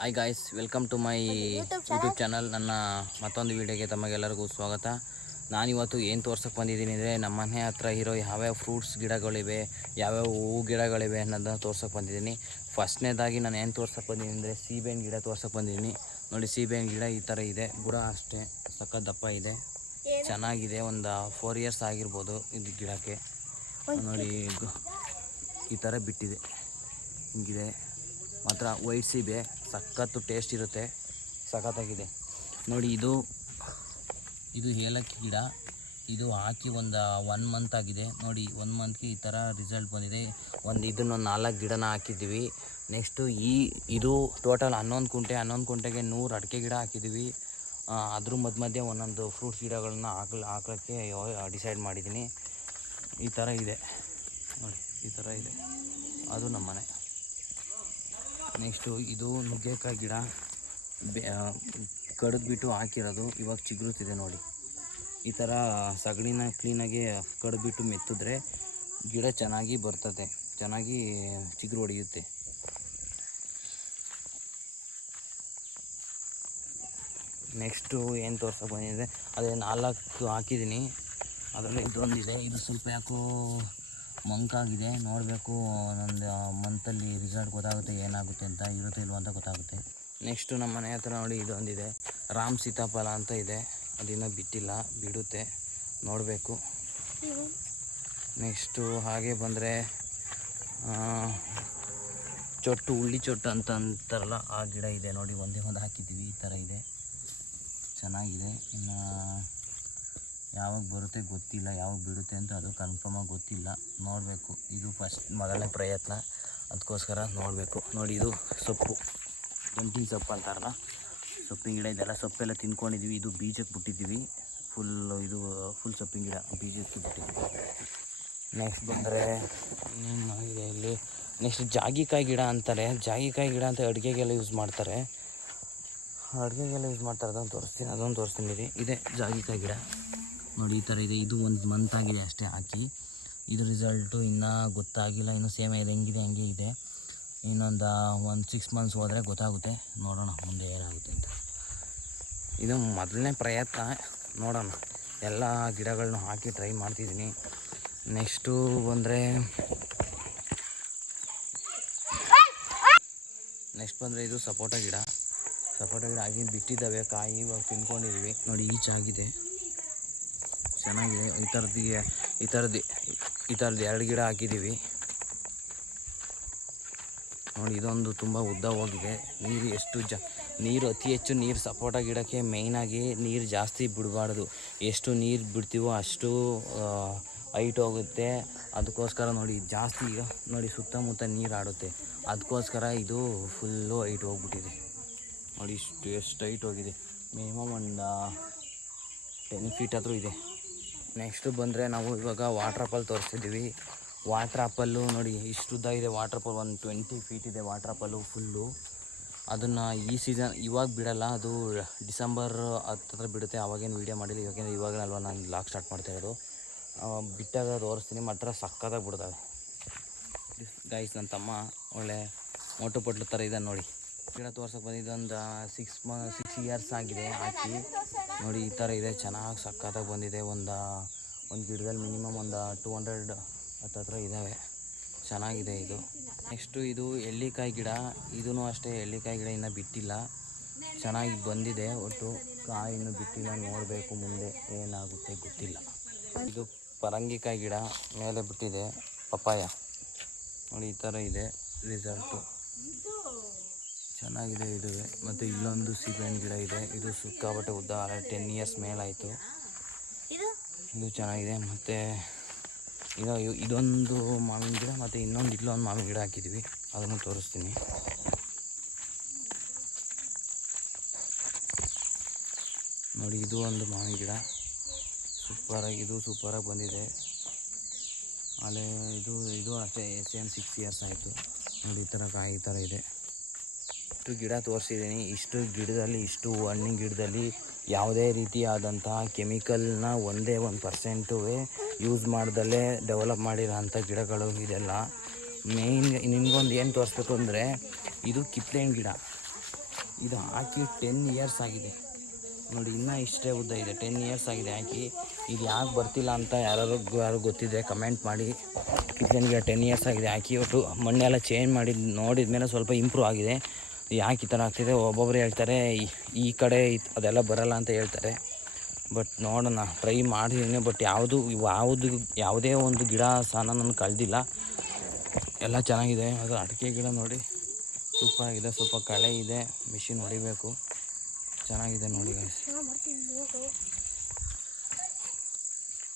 Hi guys, welcome to my YouTube channel. ನನ್ನ ಮತ್ತೊಂದು ವೀಡಿಯೋಗೆ ತಮಗೆಲ್ಲರಿಗೂ ಸ್ವಾಗತ. ನಾನಿವತ್ತು ಏನು ತೋರ್ಸೋಕ್ಕೆ ಬಂದಿದ್ದೀನಿ ಅಂದರೆ, ನಮ್ಮ ಮನೆ ಹತ್ರ ಇರೋ ಯಾವ್ಯಾವ ಫ್ರೂಟ್ಸ್ ಗಿಡಗಳಿವೆ, ಯಾವ್ಯಾವ ಹೂವು ಗಿಡಗಳಿವೆ ಅನ್ನೋದನ್ನ ತೋರ್ಸೋಕ್ಕೆ ಬಂದಿದ್ದೀನಿ. ಫಸ್ಟ್ನೇದಾಗಿ ನಾನು ಏನು ತೋರ್ಸೋಕ್ಕೆ ಬಂದಿದ್ದೀನಿ ಅಂದರೆ, ಸೀಬೆಹಣ್ಣು ಗಿಡ ತೋರ್ಸೋಕ್ಕೆ ಬಂದಿದ್ದೀನಿ. ನೋಡಿ, ಸೀಬೆಹಣ್ಣು ಗಿಡ ಈ ಥರ ಇದೆ. ಬುಡ ಅಷ್ಟೇ ಸಖತ್ ದಪ್ಪ ಇದೆ, ಚೆನ್ನಾಗಿದೆ. ಒಂದು 4 ಇಯರ್ಸ್ ಆಗಿರ್ಬೋದು ಇದು ಗಿಡಕ್ಕೆ. ನೋಡಿ, ಈ ಥರ ಬಿಟ್ಟಿದೆ, ಹಿಂಗಿದೆ. ಮಾತ್ರ ವೈಟ್ ಸೀಬೆ ಸಖತ್ತು ಟೇಸ್ಟ್ ಇರುತ್ತೆ, ಸಖತ್ತಾಗಿದೆ. ನೋಡಿ, ಇದು ಏಲಕ್ಕಿ ಗಿಡ. ಇದು ಹಾಕಿ ಒಂದು 1 ಮಂತ್ ಆಗಿದೆ. ನೋಡಿ, 1 ಮಂತ್ಗೆ ಈ ಥರ ರಿಸಲ್ಟ್ ಬಂದಿದೆ. ಇದನ್ನು 4 ಗಿಡನ ಹಾಕಿದ್ದೀವಿ. ನೆಕ್ಸ್ಟು ಇದು ಟೋಟಲ್ 11 ಕುಂಟೆಗೆ 100 ಅಡಿಕೆ ಗಿಡ ಹಾಕಿದ್ದೀವಿ. ಅದ್ರ ಮಧ್ಯೆ ಒಂದೊಂದು ಫ್ರೂಟ್ಸ್ ಗಿಡಗಳನ್ನ ಹಾಕೋಕ್ಕೆ ಡಿಸೈಡ್ ಮಾಡಿದ್ದೀನಿ. ಈ ಥರ ಇದೆ ನೋಡಿ, ಈ ಥರ ಇದೆ. ಅದು ನಮ್ಮ ಮನೆ. ನೆಕ್ಸ್ಟು ಇದು ನುಗ್ಗೆಕಾಯಿ ಗಿಡ, ಕಡಿದ್ಬಿಟ್ಟು ಹಾಕಿರೋದು. ಇವಾಗ ಚಿಗುರುತ್ತಿದೆ ನೋಡಿ. ಈ ಥರ ಸಗಣಿನ ಕ್ಲೀನಾಗಿ ಕಡಿದ್ಬಿಟ್ಟು ಮೆತ್ತಿದ್ರೆ ಗಿಡ ಚೆನ್ನಾಗಿ ಬರ್ತದೆ, ಚೆನ್ನಾಗಿ ಚಿಗುರು ಹೊಡೆಯುತ್ತೆ. ನೆಕ್ಸ್ಟು ಏನು ತೋರ್ಸೋಕೆ ಬಂದಿದೆ, ಅದೇ 4 ಹಾಕಿದ್ದೀನಿ. ಅದರಲ್ಲಿ ಇದೊಂದಿದೆ. ಇದು ಸ್ವಲ್ಪ ಯಾಕೋ ಮಂಕಾಗಿದೆ, ನೋಡಬೇಕು. ಒಂದೊಂದು ಮಂತಲ್ಲಿ ರಿಸಲ್ಟ್ ಗೊತ್ತಾಗುತ್ತೆ, ಏನಾಗುತ್ತೆ ಅಂತ, ಇರುತ್ತೋ ಇಲ್ವೋ ಅಂತ ಗೊತ್ತಾಗುತ್ತೆ. ನೆಕ್ಸ್ಟು ನಮ್ಮ ಮನೆ ಹತ್ರ ನೋಡಿ, ಇದೊಂದಿದೆ. ರಾಮ್ ಸೀತಾಫಲ ಅಂತ ಇದೆ. ಅದಿನ್ನೂ ಬಿಟ್ಟಿಲ್ಲ, ಬಿಡುತ್ತೆ, ನೋಡಬೇಕು. ನೆಕ್ಸ್ಟು ಹಾಗೆ ಬಂದರೆ ಹುಳ್ಳಿ ಚೊಟ್ಟು ಅಂತ ಅಂತಾರಲ್ಲ, ಆ ಗಿಡ ಇದೆ ನೋಡಿ. ಒಂದೇ ಒಂದು ಹಾಕಿದ್ದೀವಿ. ಈ ಥರ ಇದೆ, ಚೆನ್ನಾಗಿದೆ. ಇನ್ನು ಯಾವಾಗ ಬರುತ್ತೆ ಗೊತ್ತಿಲ್ಲ, ಯಾವಾಗ ಬಿಡುತ್ತೆ ಅಂತ ಅದು ಕನ್ಫರ್ಮಾಗಿ ಗೊತ್ತಿಲ್ಲ, ನೋಡಬೇಕು. ಇದು ಮೊದಲನೇ ಪ್ರಯತ್ನ, ಅದಕ್ಕೋಸ್ಕರ ನೋಡಬೇಕು. ನೋಡಿ, ಇದು ಸೊಪ್ಪು, ದಂಟಿನ ಸೊಪ್ಪು ಅಂತಾರಲ್ಲ, ಸೊಪ್ಪಿನ ಗಿಡ. ಇದೆಲ್ಲ ಸೊಪ್ಪೆಲ್ಲ ತಿನ್ಕೊಂಡಿದ್ದೀವಿ. ಇದು ಬೀಜಕ್ಕೆ ಬಿಟ್ಟಿದ್ದೀವಿ. ಫುಲ್ ಸೊಪ್ಪಿನ ಗಿಡ ಬೀಜಕ್ಕೆ ಬಿಟ್ಟಿದ್ದೀವಿ. ನೆಕ್ಸ್ಟ್ ಬಂದರೆ ಇದೆ ಇಲ್ಲಿ. ನೆಕ್ಸ್ಟ್ ಜಾಗಿಕಾಯಿ ಗಿಡ ಅಂತಾರೆ. ಜಾಗಿಕಾಯಿ ಗಿಡ ಅಂತ ಅಡುಗೆಗೆಲ್ಲ ಯೂಸ್ ಮಾಡ್ತಾರೆ. ಅದೊಂದು ತೋರಿಸ್ತೀನಿ ರೀ. ಇದೆ ಜಾಗಿಕಾಯಿ ಗಿಡ ನೋಡಿ, ಈ ಥರ ಇದೆ. ಇದು 1 ಮಂತ್ ಆಗಿದೆ ಅಷ್ಟೇ ಹಾಕಿ. ಇದು ರಿಸಲ್ಟು ಇನ್ನೂ ಗೊತ್ತಾಗಿಲ್ಲ, ಇನ್ನೂ ಸೇಮ್ ಇದೆ, ಹೆಂಗಿದೆ ಹಂಗೆ ಇದೆ. ಇನ್ನೊಂದು 6 ಮಂತ್ಸ್ ಹೋದರೆ ಗೊತ್ತಾಗುತ್ತೆ. ನೋಡೋಣ ಮುಂದೆ ಏನಾಗುತ್ತೆ ಅಂತ. ಇದು ಮೊದಲನೇ ಪ್ರಯತ್ನ, ನೋಡೋಣ. ಎಲ್ಲ ಗಿಡಗಳನ್ನೂ ಹಾಕಿ ಟ್ರೈ ಮಾಡ್ತಿದ್ದೀನಿ. ನೆಕ್ಸ್ಟು ಬಂದರೆ ಇದು ಸಪೋಟ ಗಿಡ ಆಗಿನ ಬಿಟ್ಟಿದ್ದಾವೆ ಕಾಯಿ, ಇವಾಗ ತಿನ್ಕೊಂಡಿದ್ದೀವಿ. ನೋಡಿ, ಈಚಾಗಿದೆ, ಚೆನ್ನಾಗಿದೆ. ಈ ಥರದ್ದು 2 ಗಿಡ ಹಾಕಿದ್ದೀವಿ ನೋಡಿ. ಇದೊಂದು ತುಂಬ ಉದ್ದ ಹೋಗಿದೆ. ನೀರು ಅತಿ ಹೆಚ್ಚು ನೀರು ಸಪೋಟ ಗಿಡಕ್ಕೆ ಮೇಯ್ನಾಗಿ ನೀರು ಜಾಸ್ತಿ ಬಿಡಬಾರ್ದು. ಎಷ್ಟು ನೀರು ಬಿಡ್ತೀವೋ ಅಷ್ಟು ಹೈಟ್ ಹೋಗುತ್ತೆ. ಅದಕ್ಕೋಸ್ಕರ ನೋಡಿ, ಜಾಸ್ತಿ ಈಗ ನೋಡಿ ಸುತ್ತಮುತ್ತ ನೀರು ಆಡುತ್ತೆ. ಅದಕ್ಕೋಸ್ಕರ ಇದು ಫುಲ್ಲು ಹೈಟ್ ಹೋಗ್ಬಿಟ್ಟಿದೆ ನೋಡಿ. ಎಷ್ಟು ಹೈಟ್ ಹೋಗಿದೆ, ಮಿನಿಮಮ್ ಒಂದು 10 ಫೀಟ್ ಆದರೂ ಇದೆ. ನೆಕ್ಸ್ಟು ಬಂದರೆ ನಾವು ಇವಾಗ ವಾಟರ್ ಆಪಲ್ ತೋರಿಸ್ತಿದ್ದೀವಿ. ವಾಟರ್ ಆಪಲ್ಲು ನೋಡಿ, ಇಷ್ಟುದ್ದ ಇದೆ. ವಾಟರ್ ಆಪಲ್ 20 ಫೀಟ್ ಇದೆ ವಾಟರ್ ಆಪಲ್ಲು ಫುಲ್ಲು. ಅದನ್ನು ಈ ಸೀಸನ್ ಇವಾಗ ಬಿಡಲ್ಲ, ಅದು ಡಿಸೆಂಬರ್ ಹತ್ತಿರ ಬಿಡುತ್ತೆ. ಅವಾಗೇನು ವೀಡಿಯೋ ಮಾಡಿಲ್ಲ, ಇವಾಗೇನಲ್ವ ನಾನು ಲಾಗ್ ಸ್ಟಾರ್ಟ್ ಮಾಡ್ತಾಯಿರೋದು. ಬಿಟ್ಟಾಗ ತೋರಿಸ್ತೀನಿ. ಮಾತ್ರ ಸಕ್ಕತ್ತಾಗಿ ಬಿಡ್ತವೆ ಗೈಸ್. ನನ್ನ ತಮ್ಮ ಒಳ್ಳೆ ಮೋಟು ಪಟ್ಲು ಥರ ಇದೆ ನೋಡಿ. ಗಿಡ ತೋರ್ಸೋಕೆ ಬಂದಿದ್ದು ಒಂದು 6 ಇಯರ್ಸ್ ಆಗಿದೆ ಹಾಕಿ. ನೋಡಿ, ಈ ಥರ ಇದೆ, ಚೆನ್ನಾಗಿ ಸಕ್ಕತ್ತಾಗಿ ಬಂದಿದೆ. ಒಂದು ಗಿಡದಲ್ಲಿ ಮಿನಿಮಮ್ ಒಂದು 200 ಹತ್ರ ಇದ್ದಾವೆ, ಚೆನ್ನಾಗಿದೆ ಇದು. ನೆಕ್ಸ್ಟು ಇದು ಎಳ್ಳಿಕಾಯಿ ಗಿಡ. ಇದೂ ಅಷ್ಟೇ, ಎಳ್ಳಿಕಾಯಿ ಗಿಡ ಇನ್ನೂ ಬಿಟ್ಟಿಲ್ಲ, ಚೆನ್ನಾಗಿ ಬಂದಿದೆ. ಒಟ್ಟು ಕಾಯಿ ಇನ್ನೂ ಬಿಟ್ಟಿಲ್ಲ, ನೋಡಬೇಕು ಮುಂದೆ ಏನಾಗುತ್ತೆ ಗೊತ್ತಿಲ್ಲ. ಇದು ಪರಂಗಿಕಾಯಿ ಗಿಡ, ಮೇಲೆ ಬಿಟ್ಟಿದೆ. ಪಪ್ಪಾಯ ನೋಡಿ, ಈ ಥರ ಇದೆ ರಿಸಲ್ಟು, ಚೆನ್ನಾಗಿದೆ ಇದುವೆ. ಮತ್ತು ಇಲ್ಲೊಂದು ಸೀಬೆಹಣ್ಣು ಗಿಡ ಇದೆ. ಇದು ಸಿಕ್ಕಾಪಟ್ಟೆ ಉದ್ದ, 10 ಇಯರ್ಸ್ ಮೇಲಾಯಿತು. ಇದು ಚೆನ್ನಾಗಿದೆ. ಮತ್ತು ಇದೊಂದು ಮಾವಿನ ಗಿಡ, ಮತ್ತು ಇಲ್ಲೊಂದು ಮಾವಿನ ಗಿಡ ಹಾಕಿದ್ದೀವಿ, ಅದನ್ನು ತೋರಿಸ್ತೀನಿ. ನೋಡಿ, ಇದು ಒಂದು ಮಾವಿನ ಗಿಡ, ಸೂಪರಾಗಿ ಬಂದಿದೆ. ಆಮೇಲೆ ಇದು ಅಷ್ಟೇ, ಸೇಮ್ 6 ಇಯರ್ಸ್ ಆಯಿತು. ನೋಡಿ, ಈ ಥರ ಕಾಯಿ ಈ ಥರ ಇದೆ. ಇಷ್ಟು ಗಿಡ ತೋರಿಸಿದ್ದೀನಿ. ಇಷ್ಟು ಹಣ್ಣಿನ ಗಿಡದಲ್ಲಿ ಯಾವುದೇ ರೀತಿಯಾದಂತಹ ಕೆಮಿಕಲ್ನ 1% ಯೂಸ್ ಮಾಡ್ದಲ್ಲೇ ಡೆವಲಪ್ ಮಾಡಿರೋಂಥ ಗಿಡಗಳು ಇದೆಲ್ಲ. ಮೇಯ್ನ್ ನಿಮಗೊಂದು ಏನು ತೋರಿಸ್ಬೇಕು ಅಂದರೆ, ಇದು ಕಿತ್ತಳೆ ಹಣ್ಣು ಗಿಡ. ಇದು ಹಾಕಿ 10 ಇಯರ್ಸ್ ಆಗಿದೆ ನೋಡಿ, ಇನ್ನೂ ಇಷ್ಟೇ ಉದ್ದ ಇದೆ. 10 ಇಯರ್ಸ್ ಆಗಿದೆ ಹಾಕಿ. ಇದು ಯಾಕೆ ಬರ್ತಿಲ್ಲ ಅಂತ ಯಾರು ಗೊತ್ತಿದೆ ಕಮೆಂಟ್ ಮಾಡಿ. ಕಿಚನ್ಗೆ 10 ಇಯರ್ಸ್ ಆಗಿದೆ ಹಾಕಿ. ಒಟ್ಟು ಮಣ್ಣೆಲ್ಲ ಚೇಂಜ್ ಮಾಡಿ ನೋಡಿದ ಮೇಲೆ ಸ್ವಲ್ಪ ಇಂಪ್ರೂವ್ ಆಗಿದೆ. ಯಾಕೆ ಈ ಥರ ಆಗ್ತಿದೆ ಒಬ್ಬೊಬ್ಬರು ಹೇಳ್ತಾರೆ, ಈ ಕಡೆ ಅದೆಲ್ಲ ಬರಲ್ಲ ಅಂತ ಹೇಳ್ತಾರೆ. ಬಟ್ ನೋಡೋಣ, ಟ್ರೈ ಮಾಡಿದ್ದೀನಿ. ಬಟ್ ಯಾವುದೇ ಒಂದು ಗಿಡ ಸಹ ನಾನು ಕಳೆದಿಲ್ಲ, ಎಲ್ಲ ಚೆನ್ನಾಗಿದೆ. ಅದು ಅಡಿಕೆ ಗಿಡ ನೋಡಿ ಸೂಪರ್ ಆಗಿದೆ. ಸ್ವಲ್ಪ ಕಳೆ ಇದೆ, ಮಿಷಿನ್ ಹೊಡಿಬೇಕು. ಚೆನ್ನಾಗಿದೆ ನೋಡಿ ಗೈಸ್.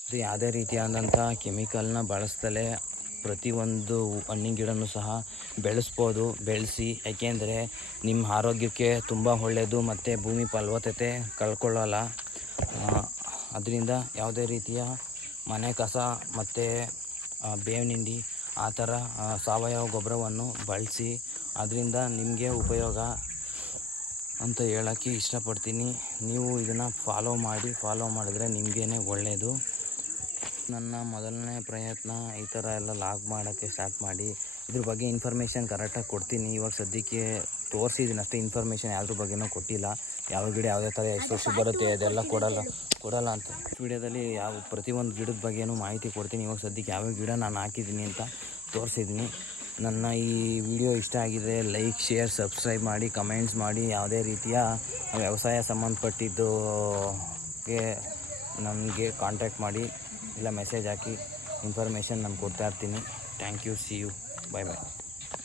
ಇದು ಯಾವುದೇ ರೀತಿಯಾದಂಥ ಕೆಮಿಕಲ್ನ ಬಳಸ್ದಲೇ ಪ್ರತಿಯೊಂದು ಹಣ್ಣಿನ ಗಿಡನೂ ಸಹ ಬೆಳೆಸಿ. ಯಾಕೆಂದರೆ ನಿಮ್ಮ ಆರೋಗ್ಯಕ್ಕೆ ತುಂಬ ಒಳ್ಳೆಯದು ಮತ್ತು ಭೂಮಿ ಫಲವತ್ತತೆ ಕಳ್ಕೊಳ್ಳಲ್ಲ. ಅದರಿಂದ ಯಾವುದೇ ರೀತಿಯ ಮನೆ ಕಸ ಮತ್ತು ಬೇವಿನ ಹಿಂಡಿ ಆ ಥರ ಸಾವಯವ ಗೊಬ್ಬರವನ್ನು ಬಳಸಿ. ಅದರಿಂದ ನಿಮಗೆ ಉಪಯೋಗ ಅಂತ ಹೇಳೋಕ್ಕೆ ಇಷ್ಟಪಡ್ತೀನಿ. ನೀವು ಇದನ್ನು ಫಾಲೋ ಮಾಡಿದರೆ ನಿಮಗೇ ಒಳ್ಳೆಯದು. ನನ್ನ ಮೊದಲನೇ ಪ್ರಯತ್ನ ಈ ಥರ ಎಲ್ಲ ಲಾಗ್ ಮಾಡೋಕ್ಕೆ ಸ್ಟಾರ್ಟ್ ಮಾಡಿ. ಇದ್ರ ಬಗ್ಗೆ ಇನ್ಫಾರ್ಮೇಷನ್ ಕರೆಕ್ಟಾಗಿ ಕೊಡ್ತೀನಿ. ಇವಾಗ ಸದ್ಯಕ್ಕೆ ತೋರಿಸಿದ್ದೀನಿ ಅಷ್ಟೇ, ಇನ್ಫಾರ್ಮೇಷನ್ ಯಾವುದ್ರ ಬಗ್ಗೆನೂ ಕೊಟ್ಟಿಲ್ಲ. ಯಾವ ಗಿಡ ಯಾವುದೇ ಥರ ಎಷ್ಟು ವರ್ಷ ಬರುತ್ತೆ ಅದೆಲ್ಲ ಕೊಡಲ್ಲ ಅಂತ. ವಿಡಿಯೋದಲ್ಲಿ ಪ್ರತಿಯೊಂದು ಗಿಡದ ಬಗ್ಗೆನೂ ಮಾಹಿತಿ ಕೊಡ್ತೀನಿ. ಇವಾಗ ಸದ್ಯಕ್ಕೆ ಯಾವ್ಯಾವ ಗಿಡ ನಾನು ಹಾಕಿದ್ದೀನಿ ಅಂತ ತೋರಿಸಿದ್ದೀನಿ. ನನ್ನ ಈ ವಿಡಿಯೋ ಇಷ್ಟ ಆಗಿದೆ ಲೈಕ್, ಶೇರ್, ಸಬ್ಸ್ಕ್ರೈಬ್ ಮಾಡಿ, ಕಮೆಂಟ್ಸ್ ಮಾಡಿ. ಯಾವುದೇ ರೀತಿಯ ವ್ಯವಸಾಯ ಸಂಬಂಧಪಟ್ಟಿದ್ದಕ್ಕೆ ನನಗೆ ಕಾಂಟ್ಯಾಕ್ಟ್ ಮಾಡಿ, ಇಲ್ಲ ಮೆಸೇಜ್ ಹಾಕಿ. ಇನ್ಫಾರ್ಮೇಷನ್ ನಾನು ಕೊಡ್ತಾ ಇರ್ತೀನಿ. Thank you, see you, bye bye.